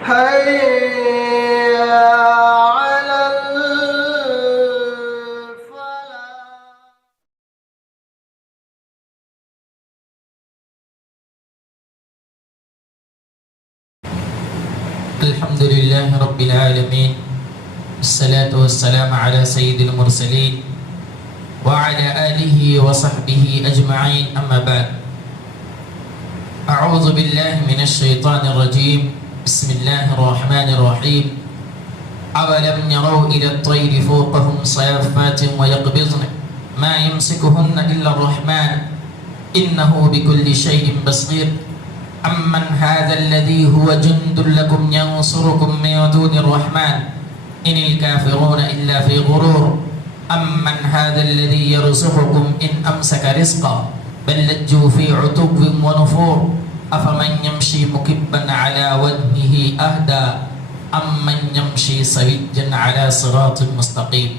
حي على الفلاح. الحمد لله رب العالمين، الصلاة والسلام على سيد المرسلين وعلى آله وصحبه أجمعين، أما بعد. أعوذ بالله من الشيطان الرجيم، بسم الله الرحمن الرحيم. أولم يروا إلى الطير فوقهم صافات ويقبضن ما يمسكهن إلا الرحمن إنه بكل شيء بصير. أمن هذا الذي هو جند لكم ينصركم من دون الرحمن إن الكافرون إلا في غرور. أمن هذا الذي يرزقكم إن أمسك رزقا بل لجوا في عتو ونفور. أفمن يمشي مكبا على وجهه أهدى أمن يمشي سويا على صراط مستقيم.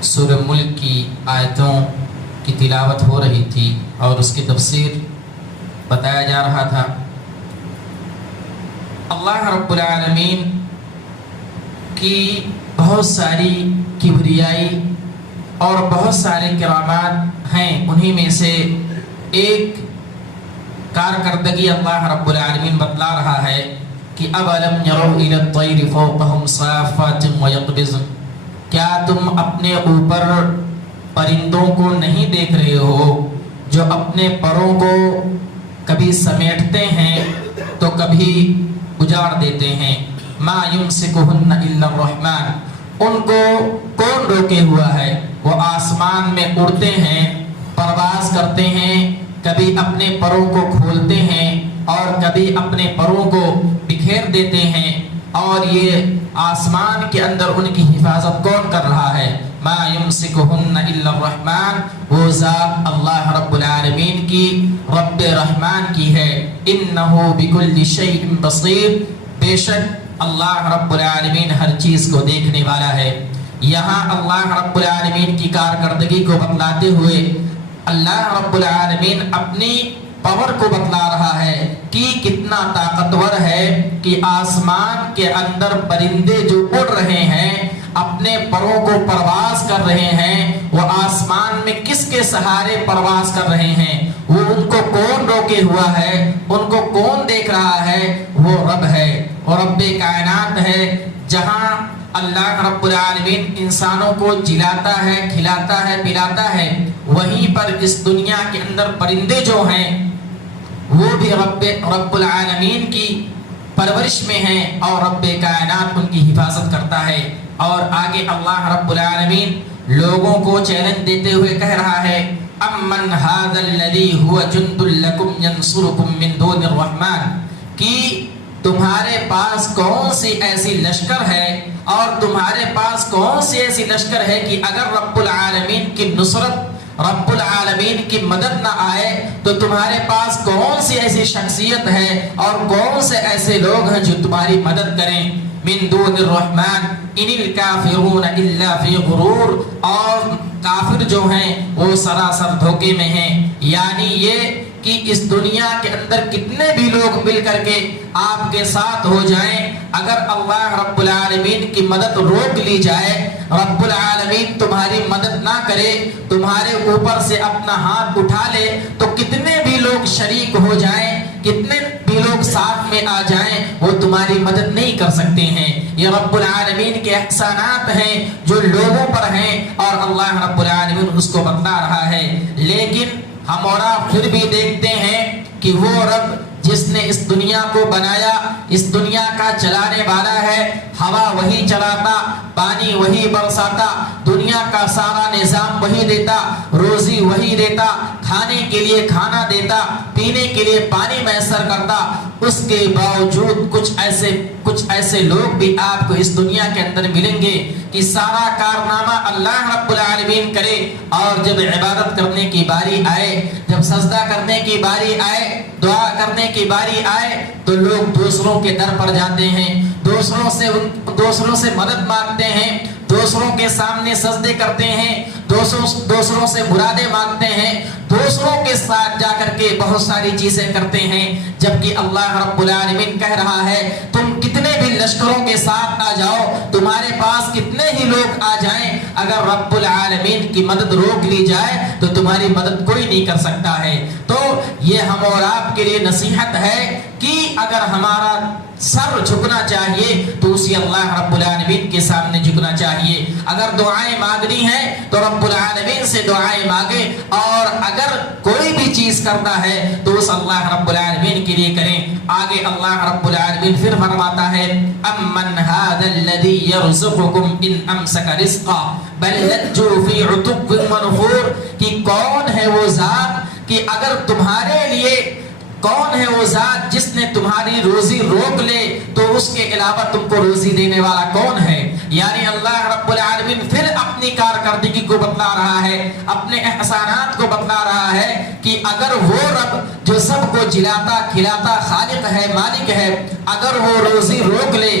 سورہ ملک کی آیتوں کی تلاوت ہو رہی تھی اور اس کی تفسیر بتایا جا رہا تھا. اللہ رب العالمین کی بہت ساری کبریائی اور بہت سارے کرامات ہیں. انہی میں سے ایک کارکردگی اللہ رب العالمین بتلا رہا ہے کہ اولم یروا الی الطیر فوقہم صافات ویقبضن. کیا تم اپنے اوپر پرندوں کو نہیں دیکھ رہے ہو جو اپنے پروں کو کبھی سمیٹتے ہیں تو کبھی اجاڑ دیتے ہیں. ما یمسکہن الا الرحمن. ان کو کون روکے ہوا ہے؟ وہ آسمان میں اڑتے ہیں، پرواز کرتے ہیں، کبھی اپنے پروں کو کھولتے ہیں اور کبھی اپنے پروں کو بکھیر دیتے ہیں. اور یہ آسمان کے اندر ان کی حفاظت کون کر رہا ہے؟ ما یمسکہن الا الرحمن. وہ ذات اللہ رب العالمین کی، رب رحمان کی ہے. انہ بکل شیء بصیر. بے شک اللہ رب العالمین ہر چیز کو دیکھنے والا ہے. یہاں اللہ رب العالمین کی کارکردگی کو بتلاتے ہوئے اللہ رب العالمین اپنی پاور کو بتلا رہا ہے کہ کتنا طاقتور ہے کہ آسمان کے اندر پرندے جو اڑ رہے ہیں، اپنے پروں کو پرواز کر رہے ہیں، وہ آسمان میں کس کے سہارے پرواز کر رہے ہیں؟ وہ ان کو کون روکے ہوا ہے؟ ان کو کون دیکھ رہا ہے؟ وہ رب ہے، اور رب کائنات ہے. جہاں اللہ رب العالمین انسانوں کو جلاتا ہے، کھلاتا ہے، پلاتا ہے، وہیں پر اس دنیا کے اندر پرندے جو ہیں وہ بھی رب العالمین کی پرورش میں ہیں اور رب کائنات ان کی حفاظت کرتا ہے. اور آگے اللہ رب العالمین لوگوں کو چیلنج دیتے ہوئے کہہ رہا ہے امن ھذا الذی ھو جند لکم ینصرکم من دون الرحمن. کہ تمہارے پاس کون سی ایسی لشکر ہے اور تمہارے پاس کون سی ایسی لشکر ہے کہ اگر رب العالمین کی نصرت، رب العالمین کی مدد نہ آئے تو تمہارے پاس کون سی ایسی شخصیت ہے اور کون سے ایسے لوگ ہیں جو تمہاری مدد کریں؟ من دون الرحمن ان الکافرون الا فی غرور. اور کافر جو ہیں وہ سراسر دھوکے میں ہیں. یعنی یہ کہ اس دنیا کے اندر کتنے بھی لوگ مل کر کے آپ کے ساتھ ہو جائیں، اگر اللہ رب العالمین کی مدد روک لی جائے، رب العالمین تمہاری مدد نہ کرے، تمہارے اوپر سے اپنا ہاتھ اٹھا لے تو کتنے بھی لوگ شریک ہو جائیں، کتنے بھی لوگ ساتھ میں آ جائیں، وہ تمہاری مدد نہیں کر سکتے ہیں. یہ رب العالمین کے احسانات ہیں جو لوگوں پر ہیں اور اللہ رب العالمین اس کو بتلا رہا ہے. لیکن ہم اور آپ پھر بھی دیکھتے ہیں کہ وہ رب جس نے اس دنیا کو بنایا، اس دنیا کا چلانے والا ہے. ہوا وہی چلاتا، پانی وہی برساتا، دنیا کا سارا نظام وہی دیتا، روزی وہی دیتا، کھانے کے لیے کھانا دیتا، پینے کے لیے پانی میسر کرتا. اس کے باوجود کچھ ایسے لوگ بھی آپ کو اس دنیا کے اندر ملیں گے کہ سارا کارنامہ اللہ رب العالمین کرے، اور جب عبادت کرنے کی باری آئے، جب سجدہ کرنے کی باری آئے، دعا کرنے کی باری آئے تو لوگ دوسروں کے در پر جاتے ہیں، دوسروں سے مدد مانگتے ہیں، دوسروں کے سامنے سجدے کرتے ہیں، دوسروں سے مرادیں مانگتے ہیں، دوسروں کے ساتھ جا کر کے بہت ساری چیزیں کرتے ہیں، جبکہ اللہ رب العالمین کہہ رہا ہے تم کتنے بھی لشکروں کے ساتھ آ جاؤ، تمہارے پاس کتنے ہی لوگ آ جائیں، اگر رب العالمین کی مدد روک لی جائے تو تمہاری مدد کوئی نہیں کر سکتا ہے۔ تو یہ ہم اور آپ کے لیے نصیحت ہے کہ اگر ہمارا سر جھکنا چاہیے تو اسی اللہ رب العالمین کے سامنے جھکنا چاہیے، اگر دعائیں مانگنی ہیں تو رب العالمین سے دعائیں مانگیں، اور اگر کوئی بھی چیز کرنا ہے تو اس اللہ رب العالمین کے لیے کریں۔ آگے اللہ رب العالمین پھر فرماتا ہے امن هذا الذي يرزقكم ان امسك رزقا بل لجوا في عتب ونفور، کہ کون ہے وہ ذات کہ اگر تمہارے لیے، کون ہے وہ ذات جس نے تمہاری روزی روک لے تو اس کے علاوہ تم کو روزی دینے والا کون ہے؟ یعنی اللہ رب العالمین پھر اپنی کارکردگی کو بتلا رہا ہے، اپنے احسانات کو بتلا رہا ہے کہ اگر وہ رب جو سب کو جلاتا کھلاتا خالق ہے، مالک ہے، اگر وہ روزی روک لے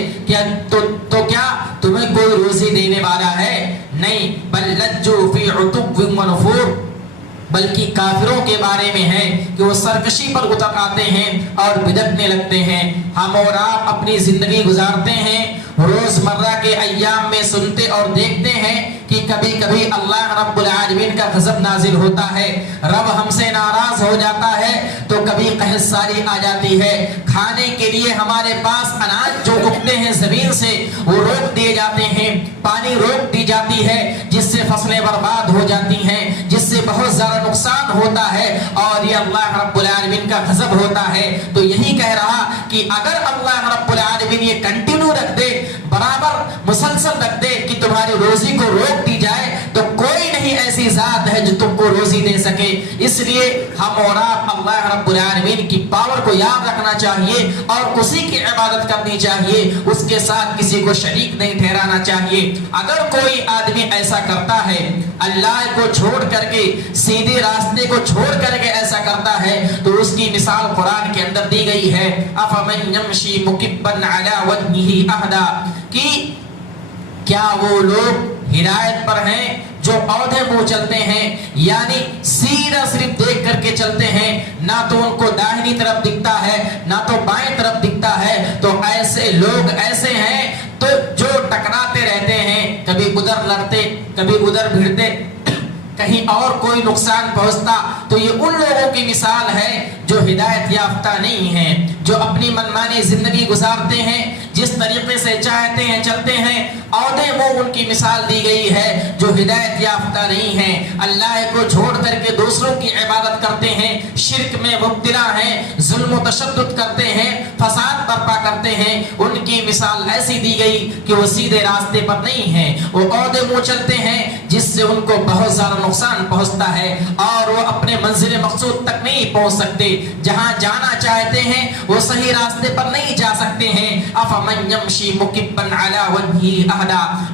تو کیا تمہیں کوئی روزی دینے والا ہے؟ نہیں، بل لجوا فی عتب ونفور، بلکہ کافروں کے بارے میں ہے کہ وہ سرکشی پر اتر آتے ہیں اور بدکنے لگتے ہیں۔ ہم اور آپ اپنی زندگی گزارتے ہیں، روزمرہ کے ایام میں سنتے اور دیکھتے ہیں کہ کبھی کبھی اللہ رب العالمین کا غضب نازل ہوتا ہے، رب ہم سے ناراض ہو جاتا ہے، تو کبھی قحط ساری آ جاتی ہے، کھانے کے لیے ہمارے پاس اناج جو اگتے ہیں زمین سے وہ روک دیے جاتے ہیں، پانی روک دی جاتی ہے، جس سے فصلیں برباد ہو جاتی ہیں، جس سے بہت زیادہ نقصان ہوتا ہے، اور یہ اللہ رب العالمین کا غضب ہوتا ہے۔ تو یہی کہہ رہا کہ اگر اللہ رب العالمین یہ کنٹینیو رکھ دے، برابر مسلسل رکھ دے کہ تمہاری روزی کو روک دی جائے، تو کوئی نہیں ایسی ذات ہے جو تم کو روزی دے سکے۔ اس لیے ہم اور آپ اللہ رب العالمین کی پاور کو یاد رکھنا چاہیے اور اسی کی عبادت کرنی چاہیے، اس کے ساتھ کسی کو شریک نہیں ٹھہرانا چاہیے۔ اگر کوئی آدمی ایسا کرتا ہے، اللہ کو چھوڑ کر کے، سیدھے راستے کو چھوڑ کر کے ایسا کرتا ہے، تو اس کی مثال قرآن کے اندر دی گئی ہے افمن یمشی مکبا علی وجہہ اہدی، کہ کیا وہ لوگ ہدایت پر ہیں جو اودھے منہ چلتے ہیں، یعنی سیدھا صرف دیکھ کر کے چلتے ہیں، نہ تو ان کو داہنی طرف دکھتا ہے نہ تو بائیں طرف دکھتا ہے، تو ایسے لوگ ایسے ہیں تو جو ٹکراتے رہتے ہیں، کبھی ادھر لڑتے کبھی ادھر بھیڑتے، کہیں اور کوئی نقصان پہنچتا، تو یہ ان لوگوں کی مثال ہے جو ہدایت یافتہ نہیں ہیں، جو اپنی منمانی زندگی گزارتے ہیں، جس طریقے سے چاہتے ہیں چلتے ہیں، عہدے وہ ان کی مثال دی گئی ہے جو ہدایت یافتہ نہیں ہیں، اللہ کو چھوڑ کر کے دوسروں کی عبادت کرتے ہیں، شرک میں مبتلا ہیں، ظلم و تشدد کرتے ہیں، فساد برپا کرتے ہیں، ان کی مثال ایسی دی گئی کہ وہ سیدھے راستے پر نہیں ہیں، وہ عہدے منہ چلتے ہیں جس سے ان کو بہت زیادہ نقصان پہنچتا ہے، اور وہ اپنے منزل مقصود تک نہیں پہنچ سکتے، جہاں جانا چاہتے ہیں وہ صحیح راستے پر نہیں جا سکتے ہیں۔ افمن یمشی مکبا علی وجہہ اہدی،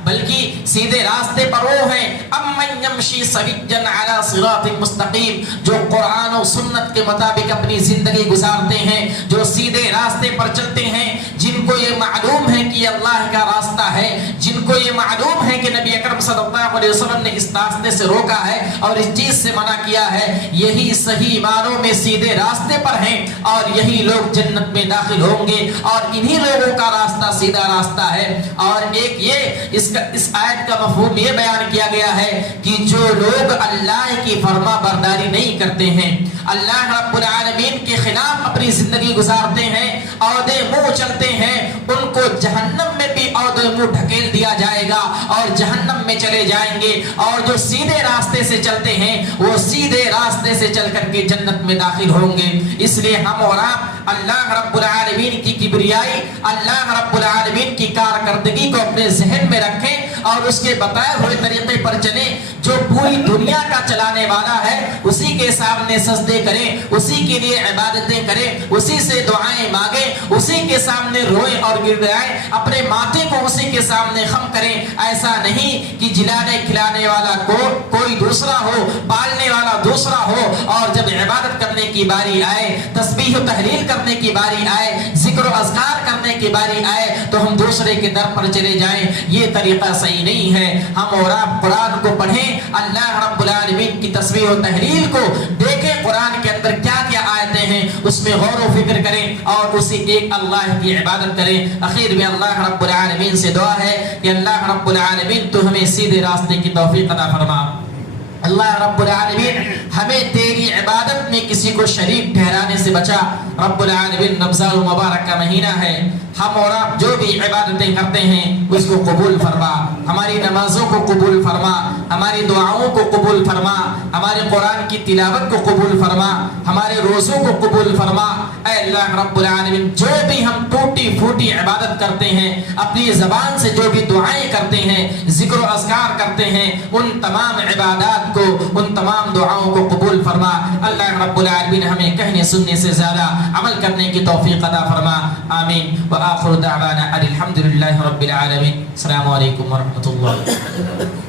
بلکہ سیدھے راستے پر وہ ہیں امن یمشی سویا علی صراط مستقیم، جو قرآن و سنت کے مطابق اپنی زندگی گزارتے ہیں، جو سیدھے راستے پر چلتے ہیں، جن کو یہ معلوم ہے کہ اللہ کا راستہ ہے، جن کو یہ معلوم ہے کہ نبی اکرم صلی اللہ علیہ وسلم نے اس راستے سے روکا ہے اور اس چیز سے منع کیا ہے، یہی صحیح معنوں میں سیدھے راستے پر ہیں، اور یہی لوگ جنت میں داخل ہوں گے، اور انہی لوگوں کا راستہ سیدھا راستہ ہے۔ اور ایک یہ اس آیت کا مفہوم یہ بیان کیا گیا ہے کہ جو لوگ اللہ کی فرما برداری نہیں کرتے ہیں، اللہ رب العالمین کے خلاف اپنی زندگی گزارتے ہیں، عہدے منہ چلتے ہیں، ان کو جہنم میں بھی عہدے منہ ڈھکیل دیا جائے گا اور جہنم میں چلے جائیں گے، اور جو سیدھے راستے سے چلتے ہیں وہ سیدھے راستے سے چل کر کے جنت میں داخل ہوں گے۔ اس لیے ہم اور آپ اللہ رب العالمین کی کبریائی، اللہ رب العالمین کی کارکردگی کو اپنے ذہن میں رکھیں اور اس کے بتائے ہوئے طریقے پر چلیں، جو پوری دنیا کا چلانے والا ہے اسی کے سامنے سجدے کریں، اسی کے لیے عبادتیں کریں، اسی سے دعائیں مانگیں، اسی کے سامنے روئیں اور گڑگڑائیں، اپنے ماتھے کو اسی کے سامنے خم کریں۔ ایسا نہیں کہ جلانے کھلانے والا کوئی دوسرا ہو، پالنے والا دوسرا ہو، اور جب عبادت کرنے کی باری آئے، تسبیح و تحلیل کرنے کی باری آئے، ذکر و اذکار کرنے کی باری آئے تو ہم دوسرے کے در پر چلے جائیں، یہ طریقہ صحیح نہیں ہے۔ ہم اور آپ قرآن کو پڑھیں، اللہ رب العالمین کی تسبیح و تحلیل کو دیکھیں، قرآن کے اندر کیا کیا آیتیں ہیں اس میں غور و فکر کریں اور اسی ایک اللہ کی عبادت کریں۔ اخیر میں اللہ رب العالمین سے دعا ہے کہ اللہ رب العالمین تو ہمیں سیدھے راستے کی توفیق عطا فرما۔ اللہ رب العالمین ہمیں تیری عبادت میں کسی کو شریک ٹھہرانے سے بچا۔ رب العالمین رمضان المبارک کا مہینہ ہے، ہم اور آپ جو بھی عبادتیں کرتے ہیں اس کو قبول فرما، ہماری نمازوں کو قبول فرما، ہماری دعاؤں کو قبول فرما، ہمارے قرآن کی تلاوت کو قبول فرما، ہمارے روزوں کو قبول فرما۔ اے اللہ رب العالمین جو بھی ہم ٹوٹی پھوٹی عبادت کرتے ہیں، اپنی زبان سے جو بھی دعائیں کرتے ہیں، ذکر و اذکار کرتے ہیں، ان تمام عبادات کو، ان تمام دعاؤں کو قبول فرما۔ اللہ رب العالمین ہمیں کہنے سننے سے زیادہ عمل کرنے کی توفیق عطا فرما، آمین۔ وآخر دعوانا الحمد للہ رب العالمین۔ السلام علیکم ورحمۃ اللہ۔